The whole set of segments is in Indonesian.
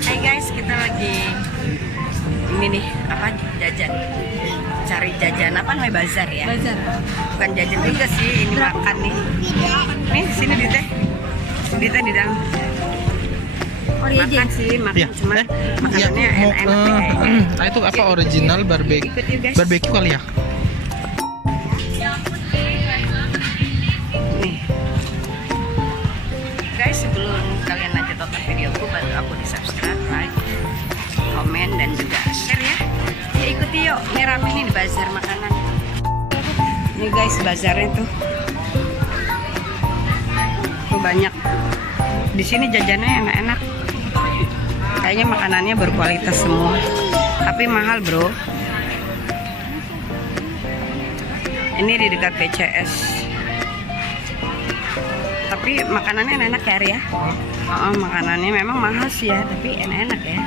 Hai guys, kita lagi ini nih apa jajan, cari jajan apa namanya, bazar ya? Bazar. Bukan jajan juga sih, ini makan nih. Nih sini di teh di dalam. Oh iya Makan sih, makan Iya. cuma makanannya enak-enak deh kayaknya. Itu apa original barbecue? Ikut yuk guys. Barbecue kali ya? Nih guys, sebelum kalian lanjut tonton videoku, bantu aku di subscribe, like, komen, dan juga share ya. Ya ikuti yuk, ini rame nih di bazar makanan. Ini guys, bazarnya tuh banyak. Di sini jajannya enak-enak. Kayaknya makanannya berkualitas semua, tapi mahal bro. Ini di dekat PCS. Tapi makanannya enak-enak ya, Ari ya. Makanannya memang mahal sih ya, tapi enak-enak ya.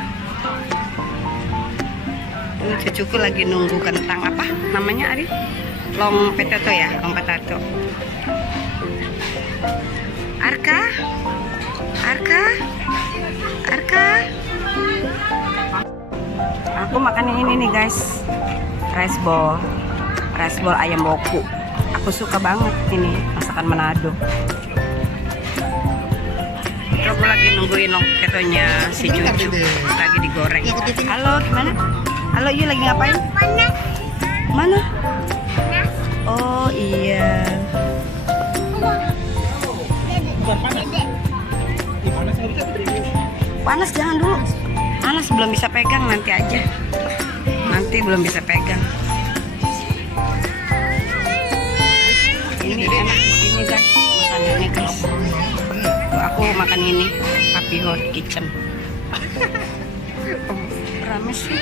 Ini cucuku lagi nunggu kentang apa namanya, Ari? Long potato ya, long potato. Arka, aku makan yang ini nih guys, rice bowl ayam boku. Aku suka banget ini masakan Manado. Aku lagi nungguin long potatonya si cucu, lagi digoreng. Halo, gimana? Halo, you lagi ngapain? Mana? Oh iya. Panas jangan dulu. Panas belum bisa pegang, nanti aja. Nanti belum bisa pegang. Ini enak di sini guys, makanannya guys. Tuh, aku makan ini, Papi Hot Kitchen. Rame sih.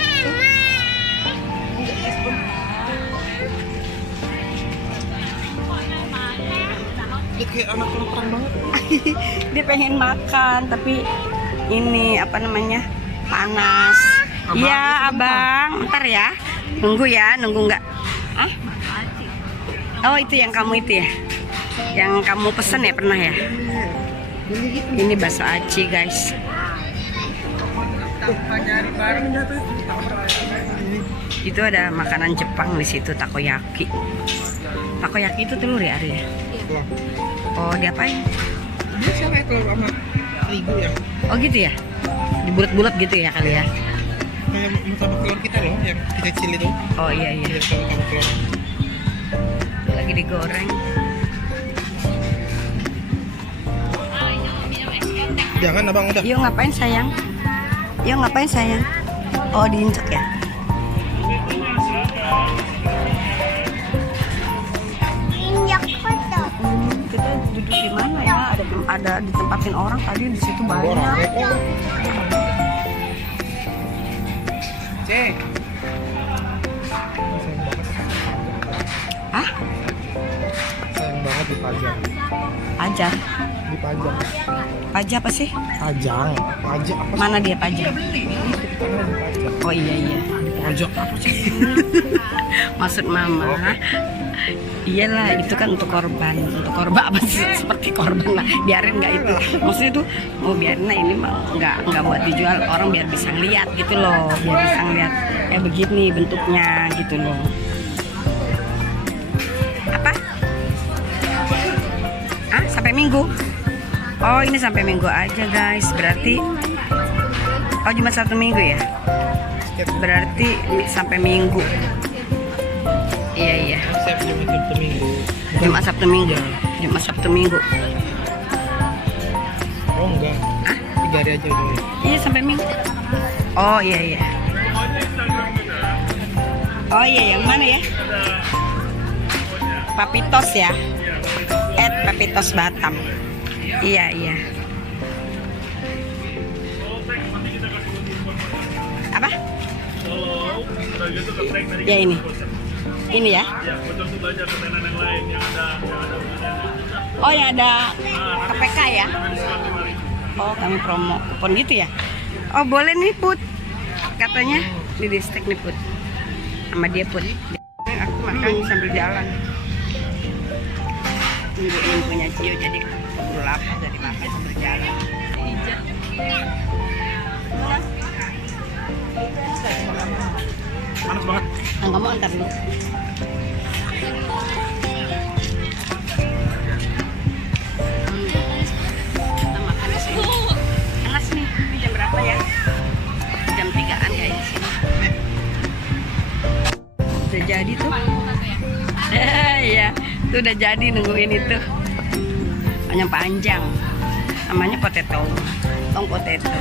Dia kayak anak kelaparan banget. Dia pengen makan, tapi ini apa namanya, panas. Iya abang, ntar ya, nunggu nggak? Ah? Oh itu yang kamu itu ya, yang kamu pesen ya, pernah ya? Ini bakso aci guys. Itu ada makanan Jepang di situ, takoyaki. Takoyaki itu telur ya, Ari ya? Oh diapain? Dia siapa ya telur sama terigu ya? Oh gitu ya? Dibulat-bulat gitu ya kali ya? Kayak martabak telur kita loh, yang kecil itu. Oh iya. Martabak telur. Lagi digoreng. Jangan abang udah. Yuk ngapain sayang? Oh diinjek ya? Kita duduk di mana ya? Ada ditempatin orang tadi di situ banyak. Cek. Hah? Sayang banget dipajang. Pajak? Dipajang. Pajak apa sih? Pajang. Pajak apa? Mana dia pajak? Dipajang. Oh iya. Pajak apa sih? Maksud mama, iyalah itu kan untuk korban apa sih? Seperti korban lah, biarin nggak itu. Maksudnya tuh, oh biarin lah, ini mah nggak buat dijual, orang biar bisa ngeliat gitu loh, biar bisa ngeliat ya begini bentuknya gitu loh. Apa? Ah sampai Minggu? Oh ini sampai Minggu aja guys, berarti oh cuma 1 minggu ya? Berarti sampai Minggu. Iya. Jumat Sabtu Minggu. Oh enggak. Hah? 3 hari aja udah. Iya sampai Minggu. Oh iya. Oh iya, yang mana ya? Papitos ya. Papitos Batam. Iya. Apa? Ya ini. Ini ya. Oh yang ada KPK ya. Oh kami promo kupon gitu ya. Oh boleh nih Put, katanya di distrik nih Put, sama dia Put. Aku makan sambil jalan. Tungguin punya Cio jadi keburu lapar, jadi makan sambil jalan. Panas banget. Nggak mau antar dulu. Kita makan di sini. Panas nih. Ini jam berapa ya? Jam 3-an kayaknya di sini. Udah jadi tuh. Iya, tuh udah jadi nungguin itu. Hanya panjang. Namanya potato. Long potato.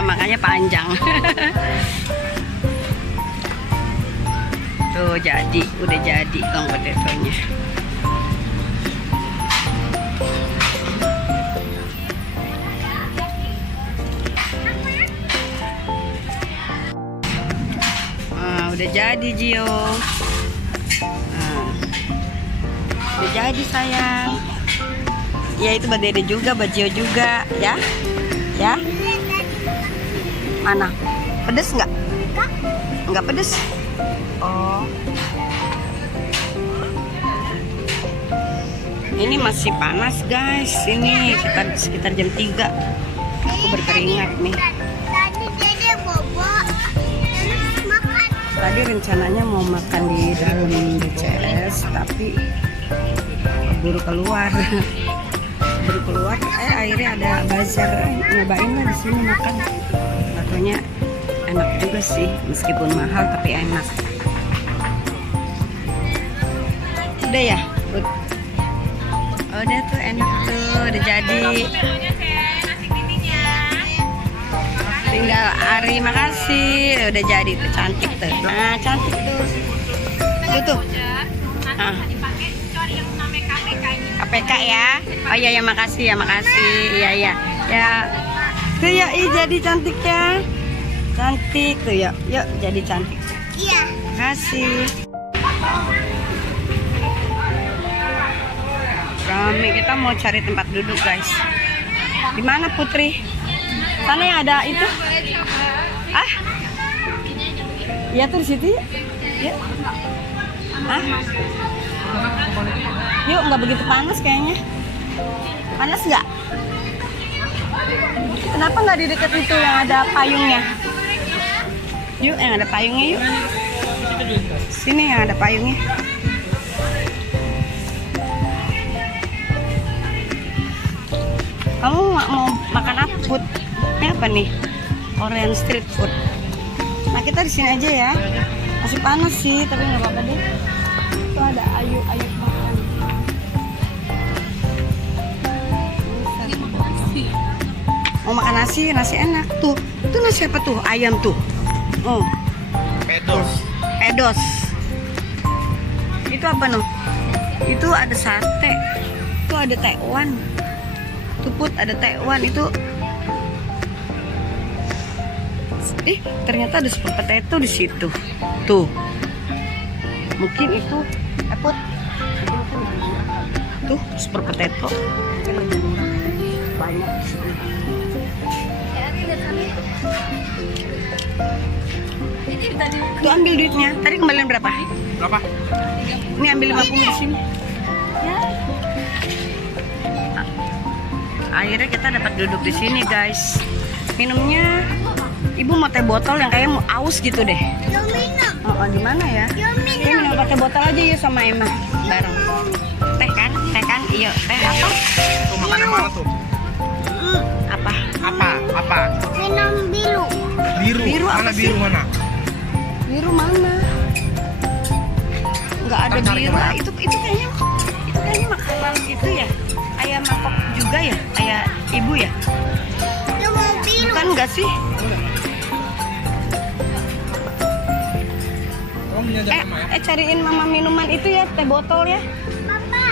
Makanya panjang. Tuh jadi, udah jadi long potatonya. Udah jadi Gio. Udah jadi sayang. Ya itu buat Dede juga, buat Gio juga, ya. Ya. Mana? Pedes nggak? Nggak pedes. Oh. Ini masih panas guys. Ini sekitar jam 3. Aku berkeringat nih. Tadi Dede bobo. Makan. Tadi rencananya mau makan di dalam BCS, tapi buru keluar. Buru keluar. Akhirnya ada bazar. Nyobain lah di sini makan. Katanya enak juga sih, meskipun mahal tapi enak. Udah ya, Bud? Udah tuh enak tuh, udah jadi. Tinggal Ari, makasih. Udah jadi tuh, cantik tuh. Nah, cantik tuh. Tuh. Ah. KPK ya. Oh iya ya, makasih ya, makasih. Iya ya. Ya. Tuh ya, jadi cantik ya. Cantik tuh ya. Yuk, jadi cantik. Iya. Makasih. Rame, kita mau cari tempat duduk guys. Di mana Putri? Sana yang ada itu? Ah? Iya tuh di situ ya? Yuk. Ah? Yuk, nggak begitu panas kayaknya. Panas nggak? Kenapa nggak di dekat itu yang ada payungnya? Yuk, yang ada payungnya yuk. Sini yang ada payungnya. Kamu mau makan apa, Put? Ini apa nih? Korean street food. Nah, kita di sini aja ya. Masih panas sih, tapi nggak apa-apa deh. Itu ada ayu makan. Mau makan nasi enak tuh. Itu nasi apa tuh? Ayam tuh. Oh. Pedos. Itu apa noh? Itu ada sate. Itu ada tekwan. Tuh Put, ada tekwan itu. Ternyata ada super potato di situ. Tuh. Mungkin itu Put. Tuh, super potato. Banyak di situ. Tuh ambil duitnya. Tadi kembalian berapa? Berapa? Ini ambil 50 di sini. Ya. Akhirnya kita dapat duduk di sini, guys. Minumnya Ibu mau teh botol yang kayak mau aus gitu deh. Yo minum. Oh, di mana ya? Yo Ini minum. minum teh botol aja ya sama Emma bareng. Teh kan? Iya, teh apa? Tuh makanan mana tuh? Apa? Apa? Minum biru. Biru. Biru apa Mana sih? biru mana? Biru mana? Nggak ada Cari biru. kemana? Itu kayaknya makanan itu ya. Ayam mangkok juga ya? Ayah ibu ya? Yo mau biru. Bukan nggak sih? Kamu nyajak sama ya? Cariin mama minuman itu ya, teh botol ya. Papa.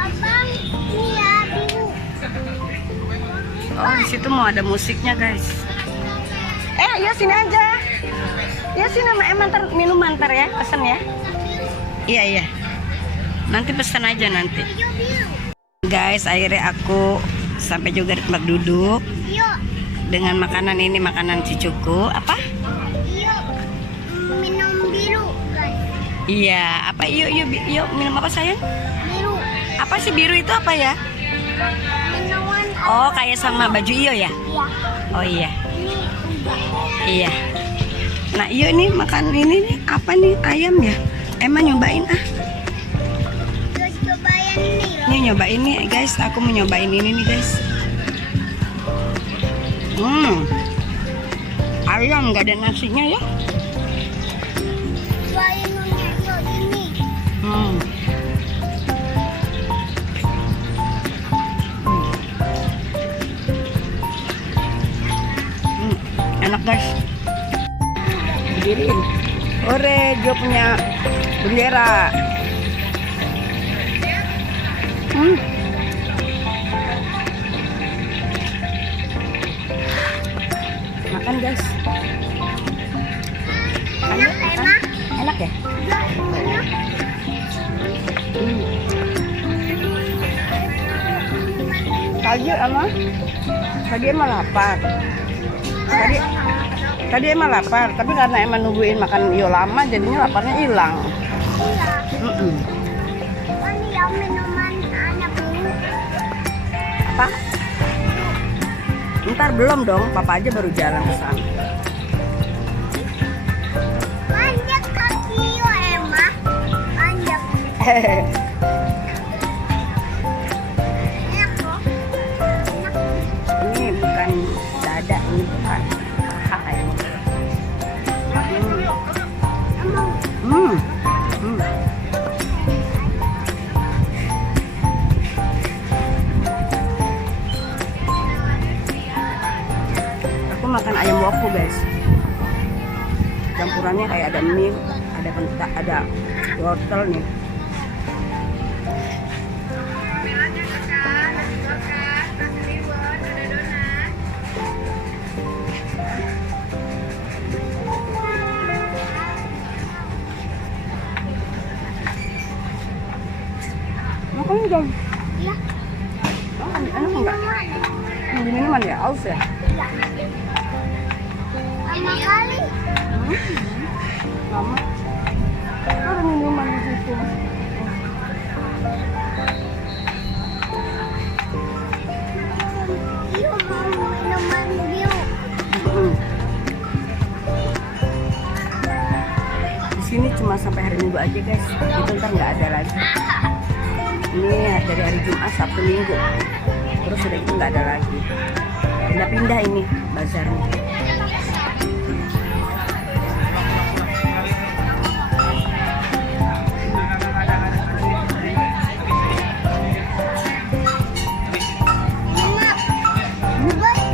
Abang, ini ya biru. Oh, di situ mau ada musiknya, guys. Ya sini aja. Ya sini sama Emma ntar minuman ntar ya, pesen ya. Iya. Nanti pesen aja nanti. Yo biru. Guys, akhirnya aku sampai juga di tempat duduk Yo. dengan makanan ini, makanan cucuku. Apa? Yo. Minum biru, guys. Iya, apa? Yuk minum apa sayang? Biru. Apa sih biru itu apa ya? Minuman. Oh, kayak sama baju Iyo ya? Iya. Oh iya. Ini Iya. Nah, yuk nih makan ini nih apa nih ayam ya? Emang nyobain ah. Cobain nih loh. Nih nyobain nih guys, aku mau nyobain ini nih guys. Ayam nggak ada nasinya ya? Cobain yuk ini. Enak guys. Berdiriin. Ore, dia punya bendera. Makan guys. Enak, Makan. enak. Enak ya? Enak. Tadi emang lapar. Tadi emang lapar, tapi karena emang nungguin makan Iyo lama, jadinya laparnya hilang. Iya. Ini yang minuman anak dulu. Apa? Ntar belum dong, papa aja baru jalan ke sana. Panjang kaki yo Emma. Panjang. Enak kok. Enak. Ini bukan dada, ini bukan paha kayaknya. Emang Aku makan ayam woku guys. Campurannya kayak ada mie, ada kentang, ada wortel nih. Makan dong. iya. Makan, enak enggak? Ini minuman ya, aus ya? Lama kali. Lama. Ada minuman di situ. Iyo mau minuman biru. Di sini cuma sampai hari Minggu aja guys. Itu ntar nggak ada lagi. Ini dari hari Jumat, Sabtu, Minggu. Terus udah itu nggak ada lagi. Pindah-pindah ini bazarnya. Enak.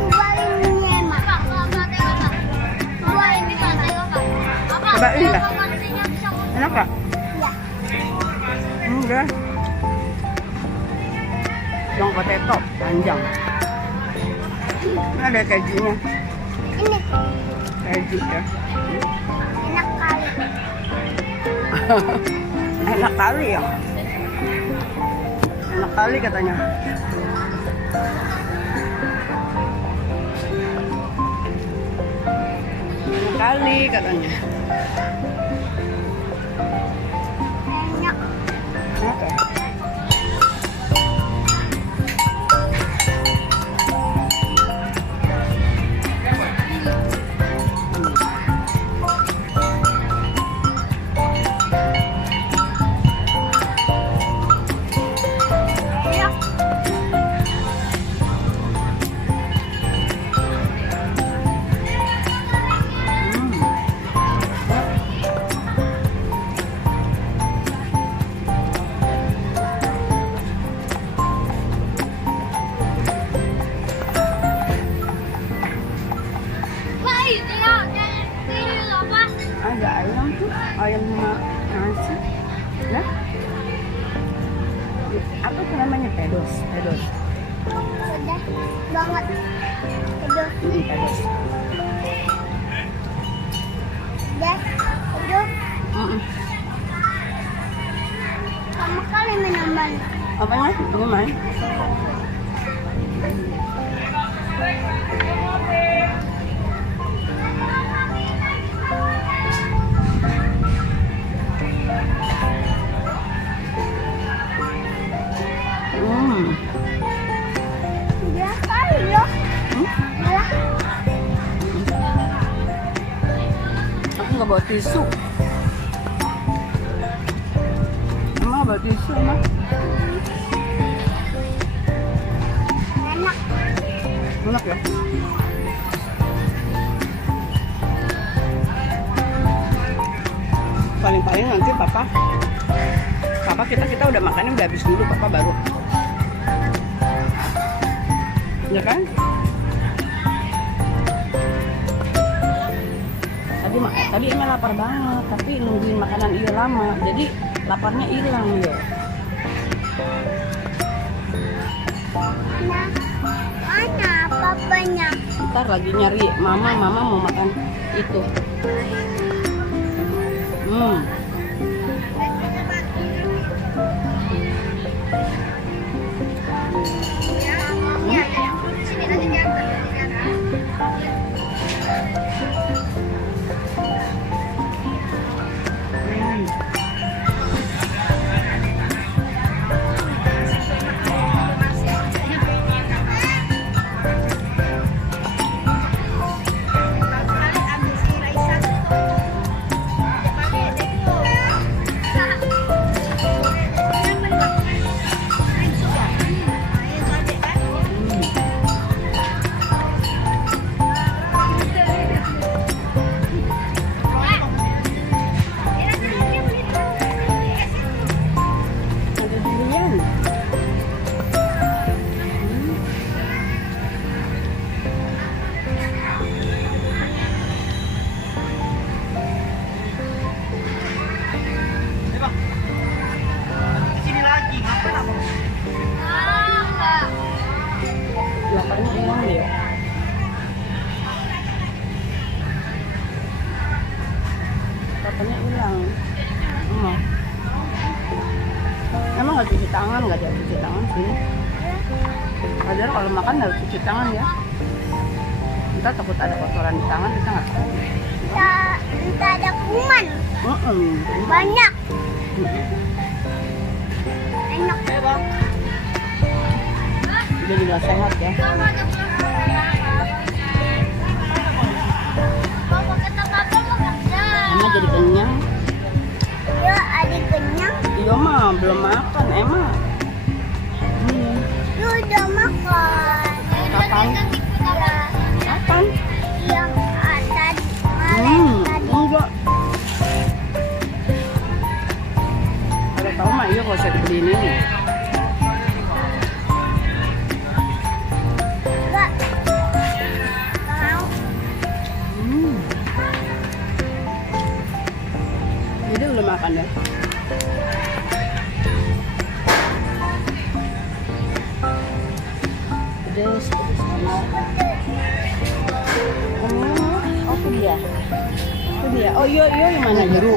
Cobain ini Emma. Cobain ini Cobain nggak? Enak nggak? Iya. Enggak. Dong potato panjang. Ini ada kejunya. Ini Keju ya. enak kali. Enak kali ya. Enak kali katanya. Enak kali katanya. Enak. Enak ya? Ada ayam tuh, ayam sama nasi. Nah, apa tuh namanya? Pedos. Pedas banget. Pedas. Pedos. Pedas. Pedas. Sama kali minuman. Apanya? Minuman? Dia kali loh. Malah nggak bawa tisu. Emang nggak bawa tisu emang? Enak. Enak ya? Paling-paling nanti papa kita udah makannya udah habis dulu, papa baru. Ya kan? Tadi emang lapar banget, tapi nungguin makanan iya lama, jadi laparnya hilang ya. Nah, mana papanya? Ntar lagi nyari mama mau makan itu. Ada durian. Sini lagi, ngapain abang? Laparnya hilang deh. Laparnya hilang. Emang nggak cuci tangan, nggak ada cuci tangan sini. Padahal kalau makan harus cuci tangan ya. Kita takut ada kotoran di tangan, kita nggak tahu. Entah ada kuman. Banyak. Enak. Jadi nggak sehat ya. Emang jadi kenyang. Ya, adik kenyang. Iya mah belum makan emang. Lu udah makan. Kapan? Kapan? Yang tadi malam tadi. Enggak. Kalau tahu mah iya kalau saya dibeliin ini. Enggak. Mau. Jadi udah makan ya. Pedes banget. Oh itu dia. Itu dia. Oh iya yang mana Biru.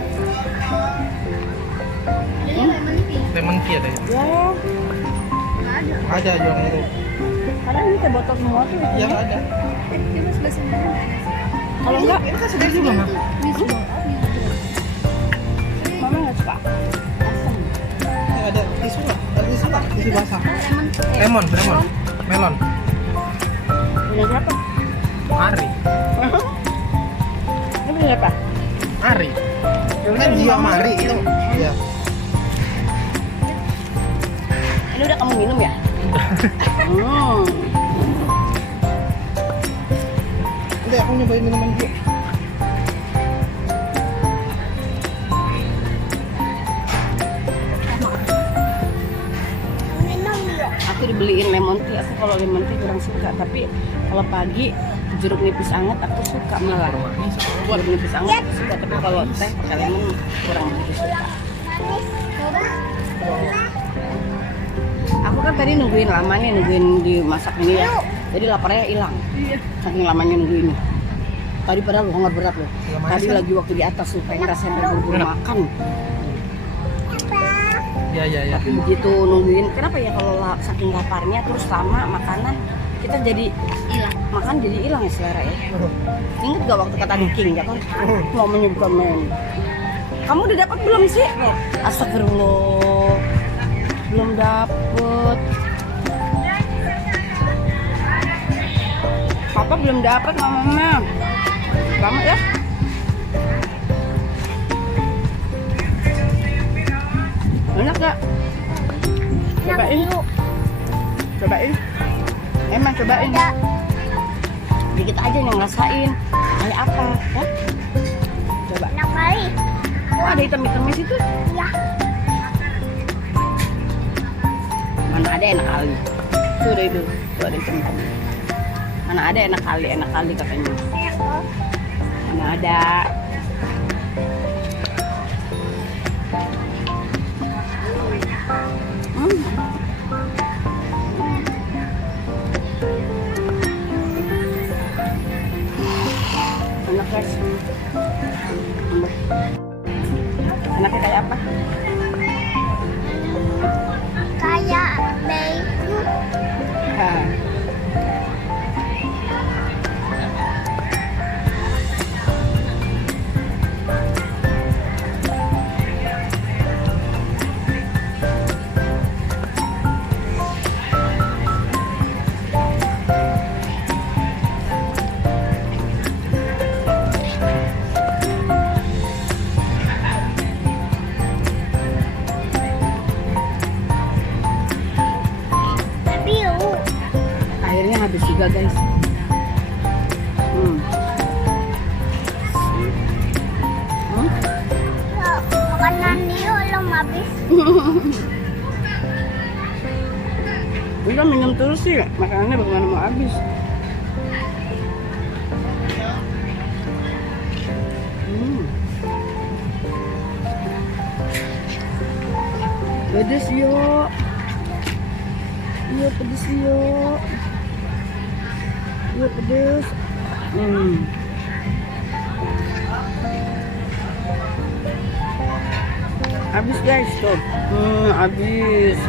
Hmm? Lemon tea ada. Ya. Ada jual biru. Karena ini teh botol semua tuh. Ya isinya. ada. Kalau enggak, Ini kan sedih juga mah. mama nggak suka. Asam. Ya, ada tisu nggak? Ada tisu nggak? Tisu basah. Lemon. Melon. Punya berapa? Ari. Ini punya berapa? Ari. Kan Gio Mari itu. Iya. Ini udah kamu minum ya? Udah aku nyobain minuman Gio. Minum ya. Aku dibeliin lemon tea. Aku kalau lemon tea kurang suka. Tapi kalau pagi jeruk nipis anget aku suka malah. Jeruk nipis anget aku suka. Tapi kalau teh pakai lemon kurang begitu suka. Manis. Coba. Aku kan tadi nungguin lama nih, nungguin dimasak ini ya. Jadi laparnya hilang. Saking lamanya nungguin. Tadi padahal lu nggak berat loh. Tadi lagi waktu di atas tuh pengen rasanya buru-buru makan. Ya. Tapi begitu nungguin, kenapa ya kalau saking laparnya terus lama makanan kita jadi hilang. Makan jadi hilang ya selera ya. Ingat gak waktu kata King ya kan? Mau menyebut men. Kamu udah dapat belum sih? Astagfirullah. Belum dapet. Papa belum dapat mama. Selamat ya. Enak gak? Cobain. Cobain. Emang cobain. Ada. Dikit aja yang ngerasain. Kayak apa? Ya? Coba. Enak kali. Oh, ada hitam-hitamnya situ. Ya. Mana ada enak kali. Tuh ada itu. Tuh ada hitam-hitamnya. Mana ada enak kali katanya. Enak kok. Mana ada. Enak guys. Enaknya kayak apa? Kayak beetroot. Hah. Biru. Airnya habis juga guys. Makanan dia belum habis. Udah minum terus sih, makanannya bagaimana mau habis. Pedes yuk. Iya pedes yuk. Iya pedes. Habis guys tuh. Habis.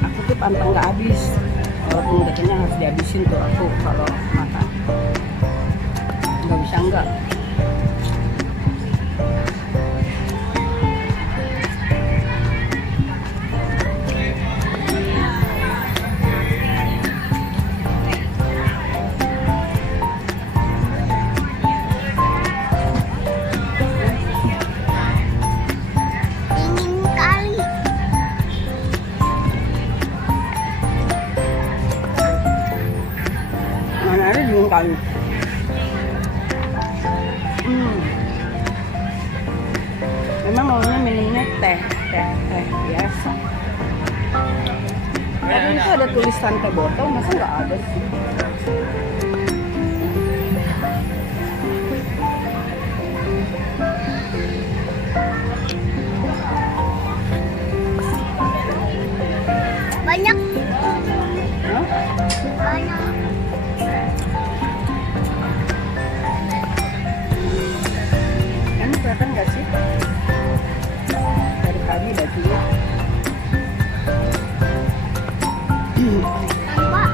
Aku tuh pantang nggak habis. Walaupun katanya harus dihabisin tuh aku kalau makan. Nggak bisa enggak. Dingin kali. Mana ada dingin kali. Memang maunya minumnya teh biasa. Tapi itu ada tulisan teh botol, masa nggak ada sih? Banyak. Hah? Banyak. Kan kelihatan nggak sih? Dari pagi bajunya. Nampak.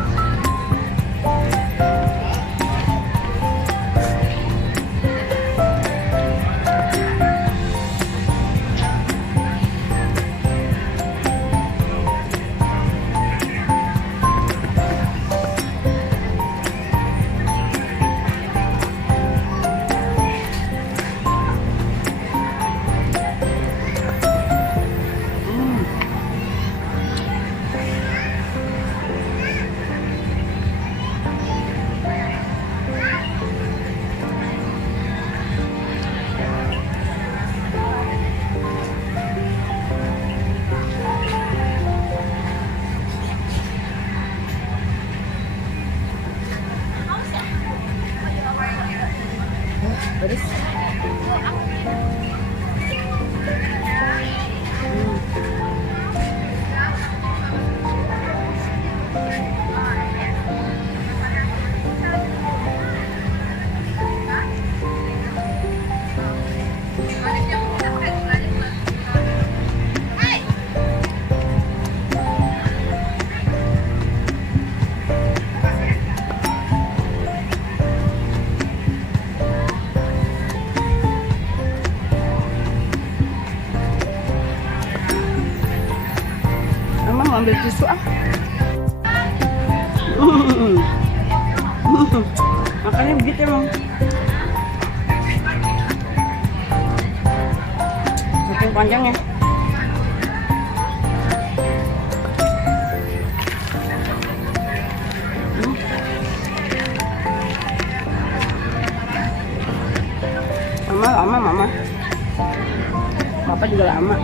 Pedes. Mama mau ambil tisu ah. Makanya begitu emang. Makin panjangnya. Mama. Papa juga lama.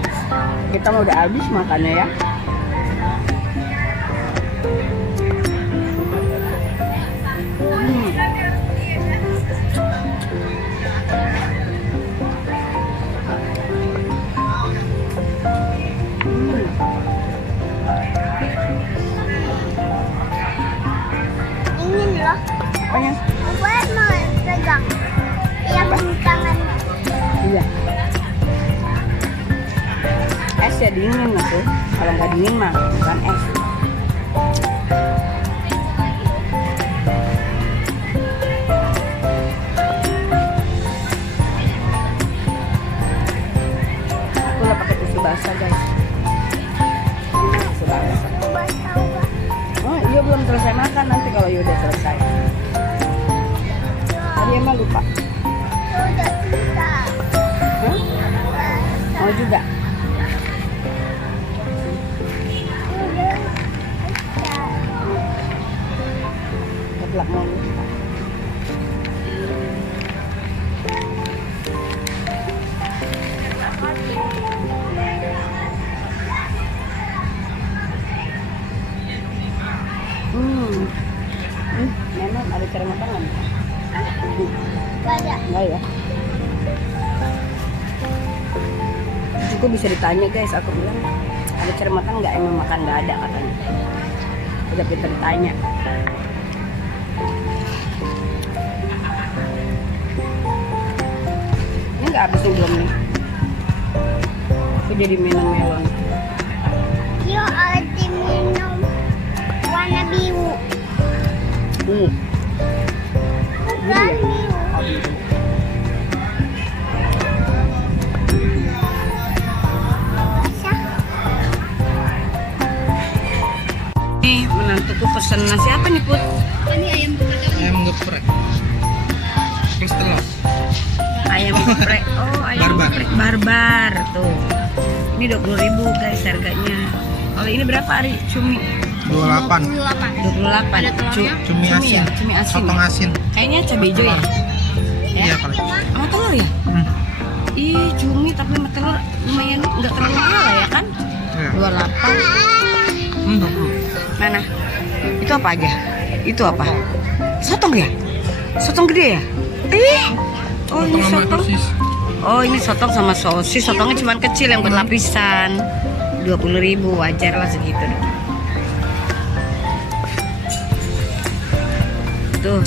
Kita mau udah habis makannya ya. Ingin loh. Apanya? Gue mau pegang. Yang di tangannya. Iya. Es ya dingin lah tuh. Kalau nggak dingin mah bukan es. Aku udah pakai tisu basah guys. Tisu basah. Oh iya belum selesai makan, nanti kalau udah selesai. Tadi emang lupa. Udah bisa. Hah? Mau juga? Udah bisa. Keblak mau lupa. Memang ada cara makan nggak? Gak ada. Enggak ya? Itu bisa ditanya guys, aku bilang ada cara makan nggak, emang makan nggak ada katanya. Udah kita ditanya. Ini nggak habis nih belum nih. Aku jadi minum melon. Yuk ada minum warna biru. Ini. Bukan biru. Oh, biru. Bisa. Nih menantuku pesen nasi apa nih Put? Ayam geprek. Terus telur. Ayam geprek. Oh, ayam Barbar. geprek barbar tuh. Ini 20.000 guys harganya. Kalau ini berapa Ari? Cumi 28. 28. Cumi asin. Ya? Cumi asin. Sotong Ya? asin. Kayaknya cabai hijau ya? Iya kali. Sama telur ya? Hmm. Ih, cumi tapi sama telur lumayan nggak terlalu mahal lah ya kan? Iya. 28. 20. Mana? Itu apa aja? Itu apa? Sotong ya? Sotong gede ya? Oh ini Potong sama sotong. sosis. Oh ini sotong sama sosis. Sotongnya cuma kecil yang berlapisan. 20.000 wajar lah segitu. Tuh.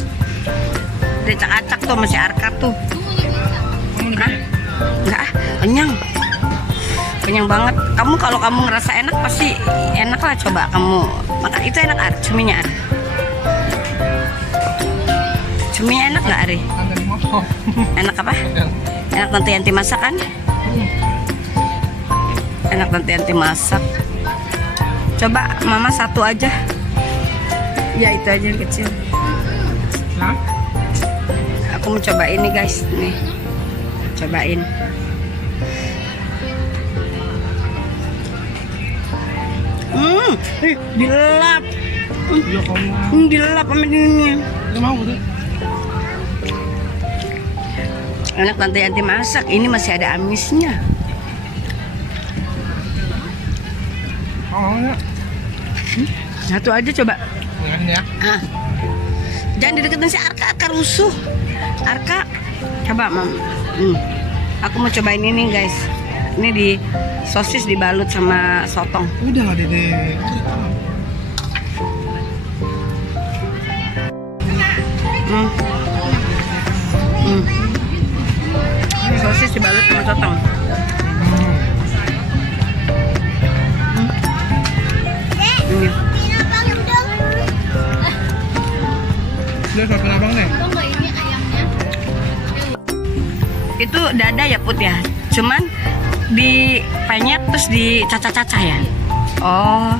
Udah acak-acak tuh masih Arka tuh. Hah? Enggak ah, kenyang. Kenyang banget. Kamu kalau kamu ngerasa enak pasti enak lah, coba kamu makan. Itu enak Ar, cuminya Ar. Cuminya enak nggak Ari? Ada di motor. Enak apa? Enak nanti Yanti masak kan? Enak nanti Yanti masak. Coba mama satu aja. Ya itu aja yang kecil. Nah, Aku mau coba ini guys, nih. Cobain. Dilap. ya kamu. Dilap sama ini. Dia mau tuh. Enak tante Yanti masak. Ini masih ada amisnya. Oh ya. Satu aja coba. Jangan ya. Ah. Jangan dideketin si Arka, Arka rusuh. Arka, coba mam. Aku mau cobain ini guys. Ini di sosis dibalut sama sotong. Udah nggak dede. Sosis dibalut sama sotong. Ini. Minum bang dong. Dia suapin abang nih. Itu dada ya Put ya. Cuman dipenyet terus dicacah-cacah ya. Oh.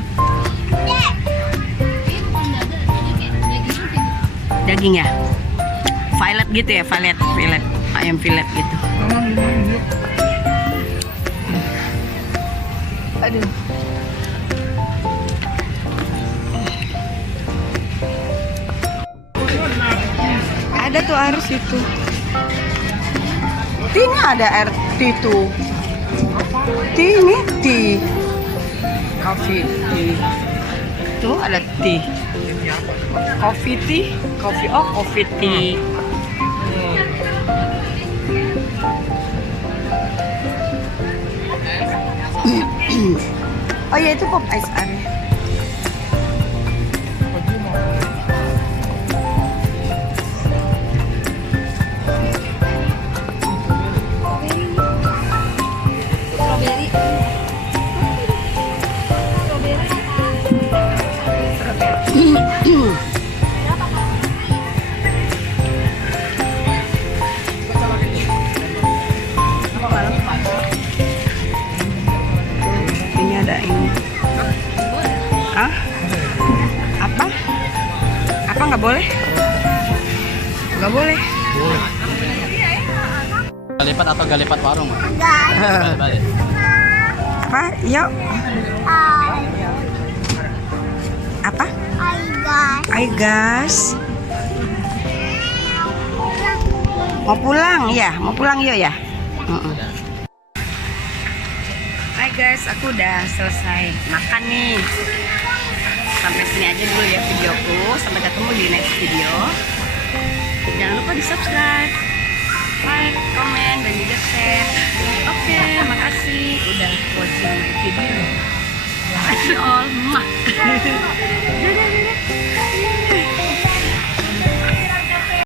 Daging ya? Fillet gitu ya, fillet. Ayam fillet gitu. Aduh. Ada tuh air situ. Ini ada air tea tuh. Ini tea. Coffee tea. Tuh ada tea. Coffee tea. Coffee tea. Oh ya, itu pop ice area. Ini ada ini. Ah? Apa? Apa nggak boleh? Nggak boleh. Galipat atau galipat warung? Guys. Balik. Apa? Yuk. Apa? Guys. Hai guys. Mau pulang ya? Mau pulang yuk ya? Hai guys, aku udah selesai makan nih. Sampai sini aja dulu ya videoku. Sampai ketemu di next video. Jangan lupa di subscribe, like, komen, dan juga share. Oke, makasih udah watching my video. Thank you all. Dadah.